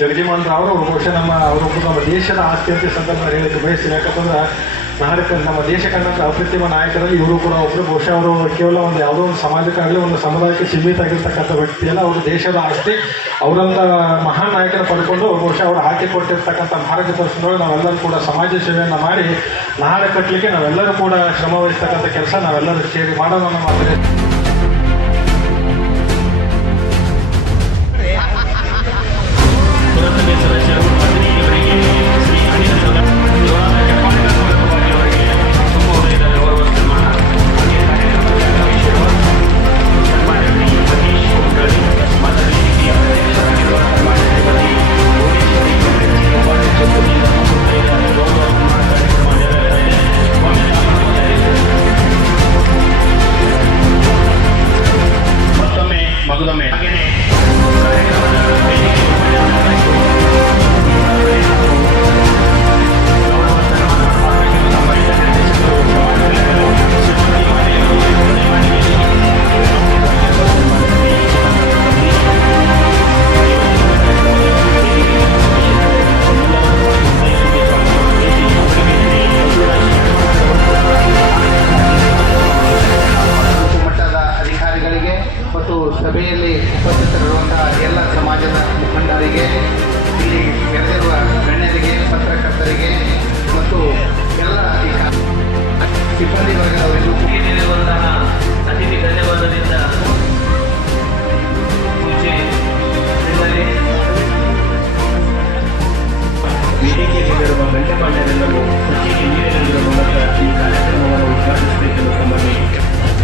ಜಗಜೀವನ್ ರಾವ್ ಅವರು ಬಹುಶಃ ನಮ್ಮ ಅವರೊಬ್ಬರು ನಮ್ಮ ದೇಶದ ಆಸ್ತಿ ಅಂತ ಸಂದರ್ಭ ಸಂದರ್ಭ ಹೇಳಲಿಕ್ಕೆ ಬಯಸ್ತೀನಿ. ಯಾಕಂತಂದ್ರೆ ನಾಡಕ ನಮ್ಮ ದೇಶ ಕಂಡಂಥ ಅಪ್ರತಿಮ ನಾಯಕರಲ್ಲಿ ಇವರು ಕೂಡ ಒಬ್ಬರು ಬಹುಶಃ ಅವರು ಕೇವಲ ಒಂದು ಯಾವುದೋ ಒಂದು ಸಮಾಜಕ್ಕಾಗಲಿ, ಒಂದು ಸಮುದಾಯಕ್ಕೆ ಸೀಮಿತ ಆಗಿರ್ತಕ್ಕಂಥ ವ್ಯಕ್ತಿಯಲ್ಲ. ಅವರು ದೇಶದ ಆಸ್ತಿ ಅವರಂಥ ಮಹಾನ್ ನಾಯಕರ ಪಡ್ಕೊಂಡು ಬಹುಶಃ ಅವರು ಹಾಕಿಕೊಟ್ಟಿರ್ತಕ್ಕಂಥ ಮಾರ್ಗದರ್ಶನಗಳು ನಾವೆಲ್ಲರೂ ಕೂಡ ಸಮಾಜ ಸೇವೆಯನ್ನು ಮಾಡಿ ನಾಡ ಕಟ್ಟಲಿಕ್ಕೆ ನಾವೆಲ್ಲರೂ ಕೂಡ ಶ್ರಮ ವಹಿಸ್ತಕ್ಕಂಥ ಕೆಲಸ ನಾವೆಲ್ಲರೂ ಸೇರಿ ಮಾಡೋಣ ಅನ್ನೋ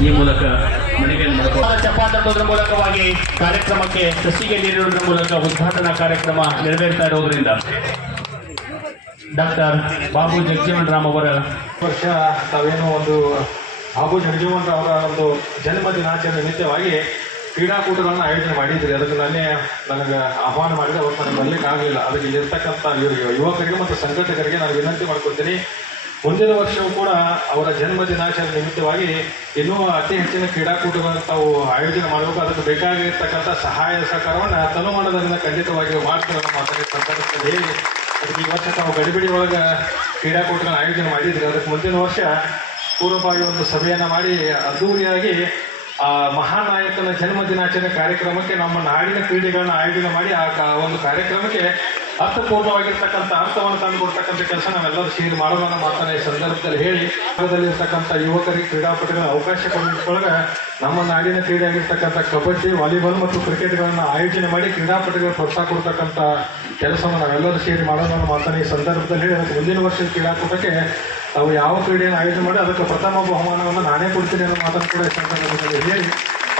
ಈ ಮೂಲಕ ಚಪ್ಪಾಟೋದ್ರ ಮೂಲಕವಾಗಿ ಕಾರ್ಯಕ್ರಮಕ್ಕೆ ಸಸಿಗೆ ನೀಡಿರುವುದರ ಮೂಲಕ ಉದ್ಘಾಟನಾ ಕಾರ್ಯಕ್ರಮ ನೆರವೇರ್ತಾ ಇರುವುದರಿಂದ ಡಾಕ್ಟರ್ ಬಾಬು ಜಗಜೀವನ್ ರಾಮ್ ಅವರ ವರ್ಷ ತಾವೇನೋ ಒಂದು ಬಾಬು ಜಗಜೀವನ್ ಅವರ ಒಂದು ಜನ್ಮ ದಿನಾಚರಣೆ ನಿಮಿತ್ತವಾಗಿ ಕ್ರೀಡಾಕೂಟಗಳನ್ನು ಆಯೋಜನೆ ಮಾಡಿದ್ರಿ. ಅದಕ್ಕೆ ನಾನೇ ನನಗೆ ಆಹ್ವಾನ ಮಾಡಿದ. ಅವತ್ತು ನನಗೆ ಬರ್ಲಿಕ್ಕೆ ಆಗಲಿಲ್ಲ ಅದಕ್ಕೆ ಇರ್ತಕ್ಕಂಥ ಯುವ- ಯುವಕರಿಗೆ ಮತ್ತು ಸಂಘಟಕರಿಗೆ ನಾನು ವಿನಂತಿ ಮಾಡ್ಕೊಳ್ತೀನಿ. ಮುಂದಿನ ವರ್ಷವೂ ಕೂಡ ಅವರ ಜನ್ಮ ದಿನಾಚರಣೆ ನಿಮಿತ್ತವಾಗಿ ಇನ್ನೂ ಅತಿ ಹೆಚ್ಚಿನ ಕ್ರೀಡಾಕೂಟಗಳನ್ನು ತಾವು ಆಯೋಜನೆ ಮಾಡಬೇಕು. ಅದಕ್ಕೆ ಬೇಕಾಗಿರ್ತಕ್ಕಂಥ ಸಹಾಯ ಸಹಕಾರವನ್ನು ತನುಮಾನದಿಂದ ಖಂಡಿತವಾಗಿ ಮಾಡ್ತಾರೆ ಮಾತನ್ನು ಈ ಸಂದರ್ಭದಲ್ಲಿ ಅದಕ್ಕೆ ಈ ವರ್ಷ ತಾವು ಗಡಿಬಿಡಿ ಒಳಗೆ ಕ್ರೀಡಾಕೂಟಗಳನ್ನು ಆಯೋಜನೆ ಮಾಡಿದ್ರು. ಅದಕ್ಕೆ ಮುಂದಿನ ವರ್ಷ ಪೂರ್ವಭಾವಿ ಒಂದು ಸಭೆಯನ್ನು ಮಾಡಿ ಅದ್ದೂರಿಯಾಗಿ ಆ ಮಹಾನ್ ನಾಯಕನ ಜನ್ಮ ದಿನಾಚರಣೆ ಕಾರ್ಯಕ್ರಮಕ್ಕೆ ನಮ್ಮ ನಾಡಿನ ಕ್ರೀಡೆಗಳನ್ನ ಆಯೋಜನೆ ಮಾಡಿ ಆ ಒಂದು ಕಾರ್ಯಕ್ರಮಕ್ಕೆ ಅರ್ಥಪೂರ್ಣವಾಗಿರ್ತಕ್ಕಂಥ ಅರ್ಥವನ್ನು ತಂದುಕೊಡ್ತಕ್ಕಂಥ ಕೆಲಸ ನಾವೆಲ್ಲರೂ ಸೇರಿ ಮಾಡೋಣ ಮಾತಾನೆ ಈ ಸಂದರ್ಭದಲ್ಲಿ ಹೇಳಿ ಭಾಗದಲ್ಲಿರ್ತಕ್ಕಂಥ ಯುವಕರಿಗೆ ಕ್ರೀಡಾಪಟುಗಳ ಅವಕಾಶ ಕೊಡೋದ್ರೊಳಗೆ ನಮ್ಮ ನಾಡಿನ ಕ್ರೀಡೆಯಾಗಿರ್ತಕ್ಕಂಥ ಕಬಡ್ಡಿ, ವಾಲಿಬಾಲ್ ಮತ್ತು ಕ್ರಿಕೆಟ್ಗಳನ್ನು ಆಯೋಜನೆ ಮಾಡಿ ಕ್ರೀಡಾಪಟುಗಳಿಗೆ ಪ್ರೋತ್ಸಾಹ ಕೊಡ್ತಕ್ಕಂಥ ಕೆಲಸವನ್ನು ನಾವೆಲ್ಲರೂ ಸೇರಿ ಮಾಡೋಣ ಮಾತಾನೆ ಈ ಸಂದರ್ಭದಲ್ಲಿ ಹೇಳಿ, ಅದಕ್ಕೆ ಮುಂದಿನ ವರ್ಷದ ಕ್ರೀಡಾಕೂಟಕ್ಕೆ ತಾವು ಯಾವ ಕ್ರೀಡೆಯನ್ನು ಆಯೋಜನೆ ಮಾಡಿ ಅದಕ್ಕೆ ಪ್ರಥಮ ಬಹುಮಾನವನ್ನು ನಾನೇ ಕೊಡ್ತೀನಿ ಅನ್ನೋ ಮಾತನ್ನು ಕೂಡ ಈ ಸಂದರ್ಭದಲ್ಲಿ ಹೇಳಿ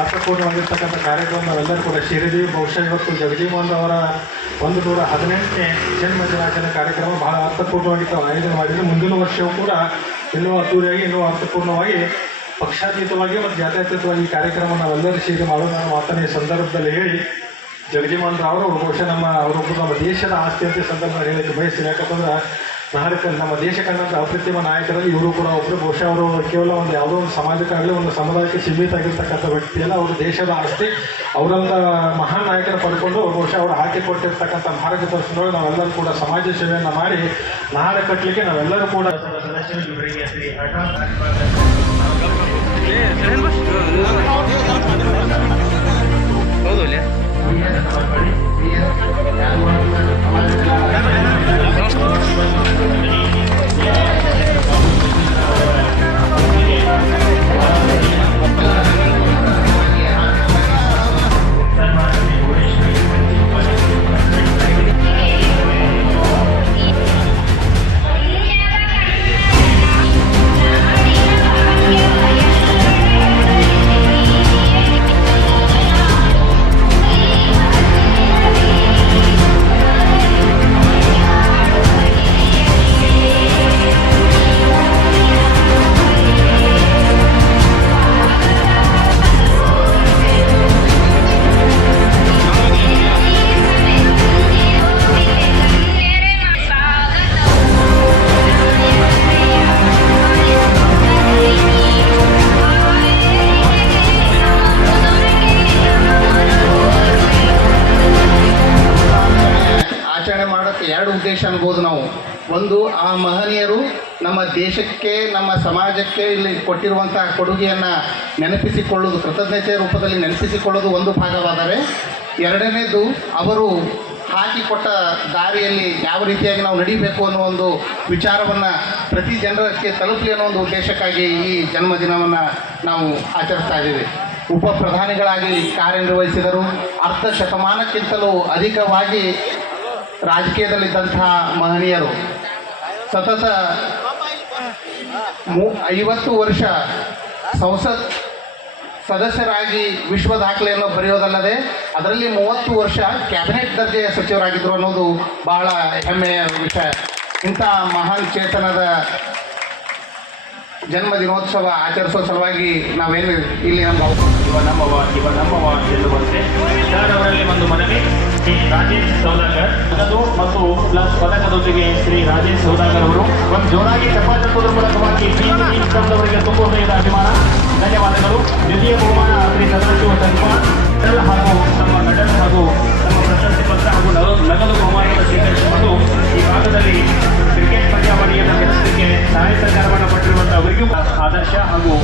ಅರ್ಥಪೂರ್ಣವಾಗಿರ್ತಕ್ಕಂಥ ಕಾರ್ಯಕ್ರಮ ನಾವೆಲ್ಲರೂ ಕೂಡ ಶ್ರೀದೇವಿ ಬಹುಶಃ ಇವತ್ತು ಜಗಜೀವನ್ ಅವರ ಒಂದು ನೂರ ಹದಿನೆಂಟನೇ ಜನ್ಮ ದಿನಾಚರಣೆ ಕಾರ್ಯಕ್ರಮ ಬಹಳ ಅರ್ಥಪೂರ್ಣವಾಗಿ ತಾವು ಆಯೋಜನೆ ಮಾಡಿದ್ರೆ ಮುಂದಿನ ವರ್ಷವೂ ಕೂಡ ಇನ್ನೂ ಅದ್ದೂರಿಯಾಗಿ, ಇನ್ನೂ ಅರ್ಥಪೂರ್ಣವಾಗಿ, ಪಕ್ಷಾತೀತವಾಗಿ ಮತ್ತು ಜಾತ್ಯತೀತವಾಗಿ ಈ ಕಾರ್ಯಕ್ರಮ ನಾವೆಲ್ಲರೂ ಸೇರಿ ಮಾಡೋಣ ಅನ್ನೋ ಮಾತನ್ನ ಈ ಸಂದರ್ಭದಲ್ಲಿ ಹೇಳಿ ಜಗಜೀವನ್ ರಾವ್ ಅವರು, ಬಹುಶಃ ನಮ್ಮ, ಅವರು ನಮ್ಮ ದೇಶದ ಆಸ್ತಿ ಅಂತ ಸಂದರ್ಭದಲ್ಲಿ ಸಂದರ್ಭ ಹೇಳಲಿಕ್ಕೆ ಬಯಸ್ತೀನಿ. ಯಾಕಂತಂದ್ರೆ ನಾಯಕರು ನಮ್ಮ ದೇಶ ಕಂಡಂಥ ಅಪ್ರತಿಮ ನಾಯಕರಲ್ಲಿ ಇವರು ಕೂಡ ಒಬ್ಬರು ಬಹುಶಃ ಅವರು ಕೇವಲ ಒಂದು ಯಾವುದೋ ಒಂದು ಸಮಾಜಕ್ಕಾಗಲಿ, ಒಂದು ಸಮುದಾಯಕ್ಕೆ ಸೀಮಿತ ಆಗಿರ್ತಕ್ಕಂಥ ವ್ಯಕ್ತಿಯಲ್ಲ ಅವರು ದೇಶದ ಆಸ್ತಿ, ಅವರಂತ ಮಹಾನ್ ನಾಯಕರ ಪಡ್ಕೊಂಡು ಬಹುಶಃ ಅವರು ಆಯ್ಕೆ ಕೊಟ್ಟಿರ್ತಕ್ಕಂಥ ಭಾರತ ನಾವೆಲ್ಲರೂ ಕೂಡ ಸಮಾಜ ಸೇವೆಯನ್ನು ಮಾಡಿ ನಾಡ ಕಟ್ಟಲಿಕ್ಕೆ ನಾವೆಲ್ಲರೂ ಕೂಡ ಹೌದು ಒಂದು ಆ ಮಹನೀಯರು ನಮ್ಮ ದೇಶಕ್ಕೆ, ನಮ್ಮ ಸಮಾಜಕ್ಕೆ ಇಲ್ಲಿ ಕೊಟ್ಟಿರುವಂತಹ ಕೊಡುಗೆಯನ್ನು ನೆನಪಿಸಿಕೊಳ್ಳುವುದು, ಕೃತಜ್ಞತೆಯ ರೂಪದಲ್ಲಿ ನೆನಪಿಸಿಕೊಳ್ಳೋದು ಒಂದು ಭಾಗವಾದರೆ, ಎರಡನೇದು ಅವರು ಹಾಕಿಕೊಟ್ಟ ದಾರಿಯಲ್ಲಿ ಯಾವ ರೀತಿಯಾಗಿ ನಾವು ನಡೀಬೇಕು ಅನ್ನೋ ಒಂದು ವಿಚಾರವನ್ನು ಪ್ರತಿ ಜನರಕ್ಕೆ ತಲುಪಲಿ ಅನ್ನೋ ಒಂದು ಉದ್ದೇಶಕ್ಕಾಗಿ ಈ ಜನ್ಮದಿನವನ್ನು ನಾವು ಆಚರಿಸ್ತಾ ಇದ್ದೀವಿ. ಉಪ ಪ್ರಧಾನಿಗಳಾಗಿ ಕಾರ್ಯನಿರ್ವಹಿಸಿದರು. ಅರ್ಧ ಶತಮಾನಕ್ಕಿಂತಲೂ ಅಧಿಕವಾಗಿ ರಾಜಕೀಯದಲ್ಲಿದ್ದಂತಹ ಮಹನೀಯರು ಸತತ ಮೂ ಐವತ್ತು ವರ್ಷ ಸಂಸತ್ ಸದಸ್ಯರಾಗಿ ವಿಶ್ವ ದಾಖಲೆಯನ್ನು ಬರೆಯೋದಲ್ಲದೆ ಅದರಲ್ಲಿ ಮೂವತ್ತು ವರ್ಷ ಕ್ಯಾಬಿನೆಟ್ ದರ್ಜೆಯ ಸಚಿವರಾಗಿದ್ದರು ಅನ್ನೋದು ಬಹಳ ಹೆಮ್ಮೆಯ ವಿಷಯ. ಇಂಥ ಮಹಾನ್ ಚೇತನದ ಜನ್ಮ ದಿನೋತ್ಸವ ಆಚರಿಸುವ ಸಲುವಾಗಿ ನಾವೇನು ಇಲ್ಲಿ ನಮ್ಮ ಇವ ನಮ್ಮವ ಇವ ನಮ್ಮವ ಅವರಲ್ಲಿ ಒಂದು ಮನವಿ. ಶ್ರೀ ರಾಜೇಶ್ ಸೌದಾಗರ್ ನಗದು ಮತ್ತು ಪ್ಲಸ್ ಪದಕದೊಂದಿಗೆ ಶ್ರೀ ರಾಜೇಶ್ ಸೌದಾಗರ್ ಅವರು. ಒಂದು ಜೋರಾಗಿ ಚಪ್ಪಾಳೆ ಕೊಡುವ ಮೂಲಕವಾಗಿ ಅವರಿಗೆ ತುಂಬ ಹೃದಯದ ಅಭಿಮಾನ. ಧನ್ಯವಾದಗಳು. ದ್ವಿತೀಯ ಬಹುಮಾನ ಶ್ರೀ ಸದಾಶಿವ ಶರ್ಮಾ ಹಾಗೂ ತಮ್ಮ ಮೆಡಲ್ ಹಾಗೂ ತಮ್ಮ ಪ್ರಶಸ್ತಿ ಪತ್ರ ಹಾಗೂ ನಗದು ಬಹುಮಾನವನ್ನು ಸ್ವೀಕರಿಸಿಕೊಂಡು ಈ ಭಾಗದಲ್ಲಿ ಕ್ರಿಕೆಟ್ ಪಂದ್ಯಾವಳಿಯನ್ನು ನಡೆಸಲಿಕ್ಕೆ ಸಹಾಯ ಸರ್ಕಾರವನ್ನು ಪಟ್ಟಿರುವಂತಹ ಅವರಿಗೂ ಆದರ್ಶ ಹಾಗೂ